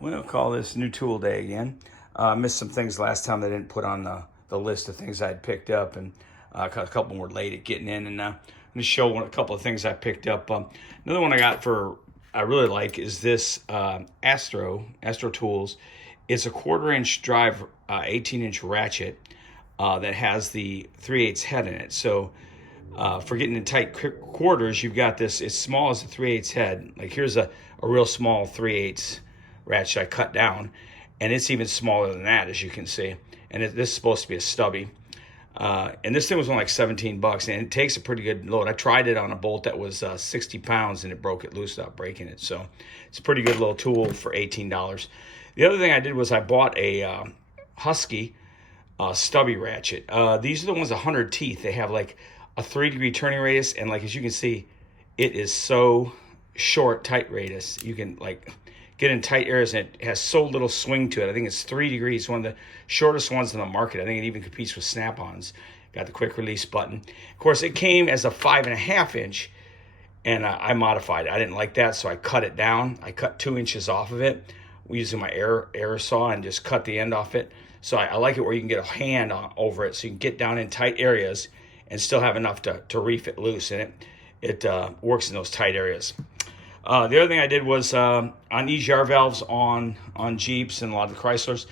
We'll call this new tool day again. Missed some things last time that I didn't put on the list of things I'd picked up, and a couple more late at getting in. And I'm going to show a couple of things I picked up. Another one I got I really like is this Astro Tools. It's a 1/4-inch drive, 18-inch ratchet that has the 3/8 head in it. So for getting in tight quarters, you've got this. It's small as a 3/8 head. Like here's a real small 3/8 ratchet I cut down, and it's even smaller than that, as you can see. And this is supposed to be a stubby. And this thing was only like 17 bucks, and it takes a pretty good load. I tried it on a bolt that was 60 pounds, and it broke it loose without breaking it. So it's a pretty good little tool for $18. The other thing I did was I bought a Husky stubby ratchet. These are the ones 100 teeth. They have like a 3-degree turning radius, and like as you can see, it is so short, tight radius. You can like get in tight areas, and it has so little swing to it. I think it's 3 degrees, one of the shortest ones in the market. I think it even competes with Snap-ons. Got the quick release button. Of course, it came as a 5.5 inch, and I modified it. I didn't like that, so I cut it down. I cut 2 inches off of it using my air saw and just cut the end off it. So I like it where you can get a hand over it, so you can get down in tight areas and still have enough to reef it loose, and it works in those tight areas. The other thing I did was on EGR valves on Jeeps and a lot of the Chryslers,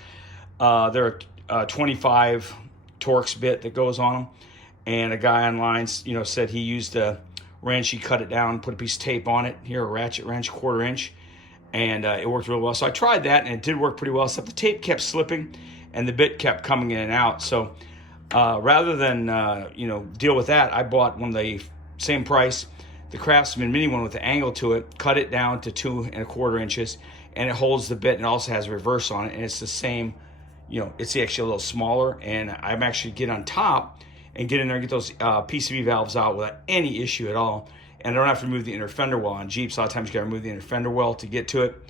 there are 25 Torx bit that goes on them, and a guy online, said he used a wrench. He cut it down, put a piece of tape on it. Here, a ratchet wrench, 1/4 inch, and it worked real well. So I tried that, and it did work pretty well. Except the tape kept slipping, and the bit kept coming in and out. So rather than deal with that, I bought one of the same price, the Craftsman mini one with the angle to it, cut it down to 2.25 inches, and it holds the bit, and also has a reverse on it, and it's the same, it's actually a little smaller, and I'm actually get on top and get in there and get those PCV valves out without any issue at all, and I don't have to remove the inner fender well. On Jeeps, a lot of times you got to remove the inner fender well to get to it.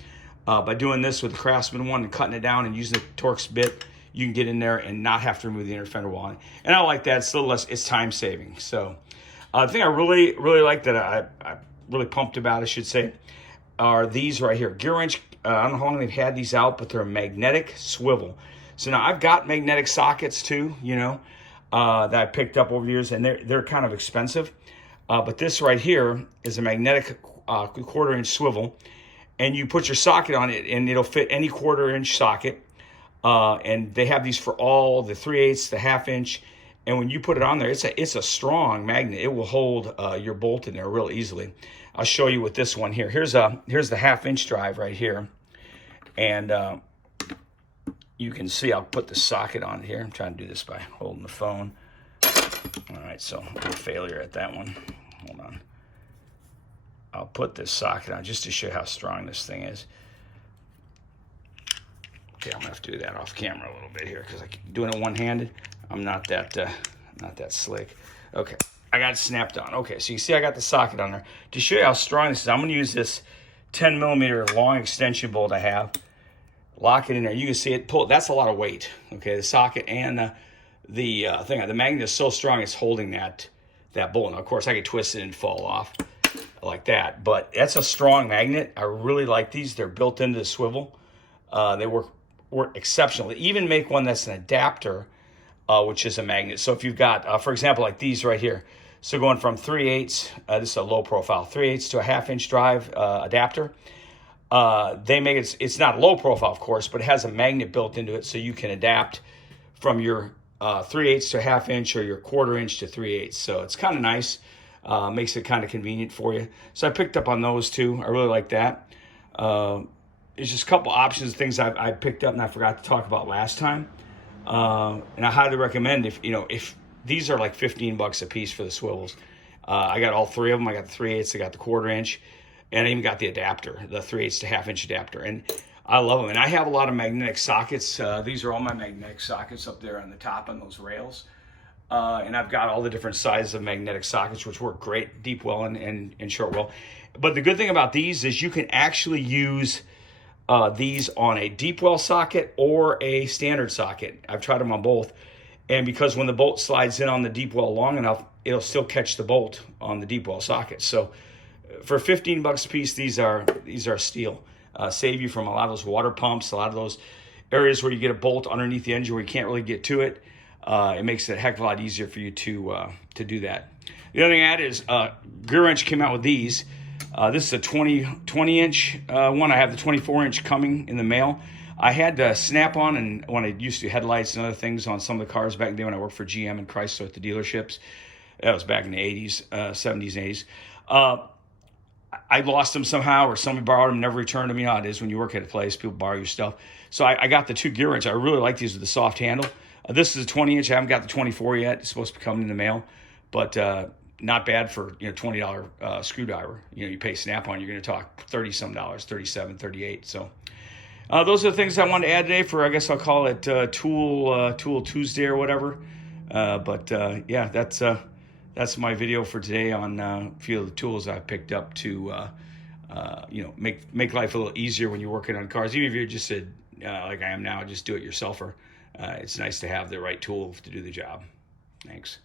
By doing this with the Craftsman one and cutting it down and using the Torx bit, you can get in there and not have to remove the inner fender well on it. And I like that. It's a little less, it's time saving. So the thing I really like that I'm really pumped about, I should say, are these right here. Gearwrench, I don't know how long they've had these out, but they're a magnetic swivel. So now I've got magnetic sockets too, that I picked up over the years, and they're kind of expensive. But this right here is a magnetic 1/4 inch swivel, and you put your socket on it, and it'll fit any 1/4 inch socket. And they have these for all the 3/8, the 1/2 inch. And when you put it on there, it's a strong magnet. It will hold your bolt in there real easily. I'll show you with this one here. Here's the 1/2 inch drive right here. And you can see, I'll put the socket on here. I'm trying to do this by holding the phone. All right, so a little failure at that one. Hold on. I'll put this socket on just to show how strong this thing is. Okay, I'm gonna have to do that off camera a little bit here because I'm doing it one-handed. I'm not that slick. Okay, I got it snapped on. Okay, so you see I got the socket on there. To show you how strong this is, I'm gonna use this 10 millimeter long extension bolt I have. Lock it in there. You can see it pull. That's a lot of weight. Okay, the socket and the magnet is so strong it's holding that bolt. Now, of course, I could twist it and fall off like that, but that's a strong magnet. I really like these. They're built into the swivel. They work exceptionally. Even make one that's an adapter, which is a magnet. So if you've got, for example, like these right here, so going from 3/8, this is a low profile, 3/8 to a 1/2 inch drive adapter. They make it, it's not low profile, of course, but it has a magnet built into it, so you can adapt from your 3/8 to a 1/2 inch, or your 1/4 inch to 3/8. So it's kind of nice. Makes it kind of convenient for you. So I picked up on those too. I really like that. There's just a couple options, things I picked up and I forgot to talk about last time. And I highly recommend if these are like 15 bucks a piece for the swivels. I got all three of them. I got the 3/8, I got the 1/4 inch, and I even got the adapter, the 3/8 to 1/2 inch adapter. And I love them. And I have a lot of magnetic sockets. These are all my magnetic sockets up there on the top on those rails. And I've got all the different sizes of magnetic sockets, which work great, deep well and short well. But the good thing about these is you can actually use these on a deep well socket or a standard socket. I've tried them on both. And because when the bolt slides in on the deep well long enough, it'll still catch the bolt on the deep well socket. So for 15 bucks a piece, these are steel. save you from a lot of those water pumps, a lot of those areas where you get a bolt underneath the engine where you can't really get to it. It makes it a heck of a lot easier for you to do that. The other thing I add is Gearwrench came out with these. This is a 20 inch one. I have the 24 inch coming in the mail. I had the snap-on, and when I used to do headlights and other things on some of the cars back then when I worked for GM and Chrysler at the dealerships. That was back in the 80s, 70s and 80s. I lost them somehow, or somebody borrowed them, never returned them. You know how it is when you work at a place, people borrow your stuff. So I got the two Gearwrench. I really like these with the soft handle. This is a 20 inch. I haven't got the 24 yet. It's supposed to be coming in the mail, but not bad for $20 screwdriver. You pay Snap-on, you're going to talk $30-some, 37, 38. So those are the things I wanted to add today for, I guess I'll call it Tool Tuesday or whatever. Yeah, that's my video for today on a few of the tools I picked up to make life a little easier when you're working on cars. Even if you're just like I am now, just do it yourselfer. It's nice to have the right tool to do the job. Thanks.